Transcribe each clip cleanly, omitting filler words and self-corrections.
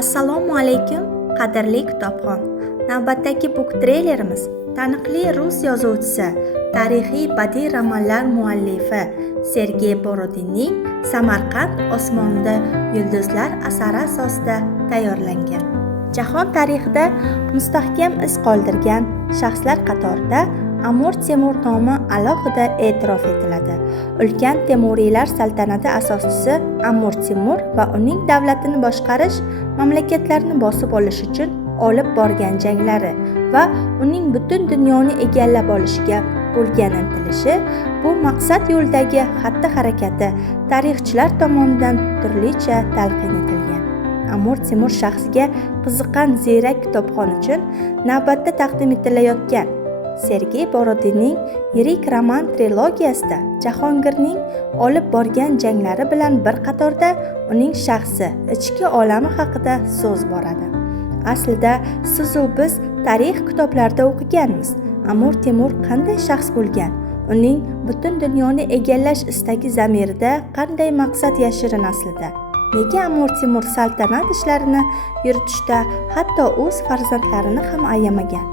Assalomu alaykum, qadrli kitobxon. Navbatdagi book treylerimiz taniqli rus yozuvchisi, tarixiy badiiy romanlar muallifi Sergey Borodinning Samarqand osmonida yulduzlar asari asosida tayyorlangan. Jahon tarixida mustahkam iz qoldirgan shaxslar qatorida Amir Temur nomi alohida e'tirof etiladi. Ulkan Temuriylar saltanati asoschisi Amir Temur va uning davlatini boshqarish, mamlakatlarni bosib olish uchun olib borgan janglari va uning butun dunyoni egallab olishiga bo'lgan intilishi, bu maqsad yo'lidagi xatti-harakati tarixchilar tomonidan turlicha talqin etilgan. Amir Temur shaxsiga qiziqqan ziyrak kitobxon uchun navbatda taqdim etilayotgan Sergey Borodinning yirik roman trilogiyasida Jahongirning olib borgan janglari bilan bir qatorda uning shaxsi, ichki olami haqida so'z boradi. Aslida siz u biz tarix kitoblarida o'qiganmiz. Amir Temur qanday shaxs bo'lgan? Uning butun dunyoni egallash istagi zamirida qanday maqsad yashirin aslida? Nega Amir Temur saltanat ishlarini yuritishda hatto o'z farzandlarini ham ayamagan?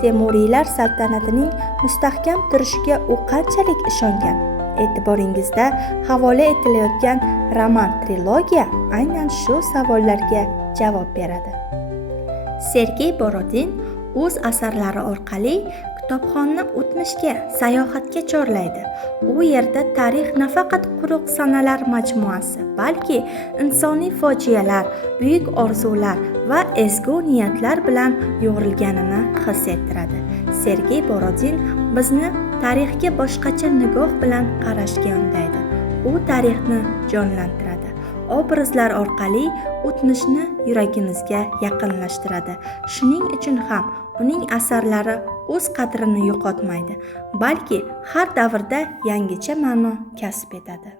Temuriylar saltanatining mustahkam turishiga u qanchalik ishongan? E'tiboringizda havola etilayotgan roman trilogiya aynan shu savollarga javob beradi. Sergey Borodin o'z asarlari orqali kitobxonni o'tmishga sayohatga chorlaydi. U yerda tarix nafaqat quruq sanalar majmuasi, balki insoniy fojialar, buyuk orzular va ezgu niyatlar bilan yo'g'rilganini his ettiradi. Sergey Borodin bizni tarixga boshqacha nigoh bilan qarashga undaydi. U tarixni jonlantiradi. Obrazlar orqali o'tmishni yuragimizga yaqinlashtiradi. Shuning uchun ham uning asarlari o'z qadrini yo'qotmaydi, balki har davrda yangicha ma'no kasb etadi.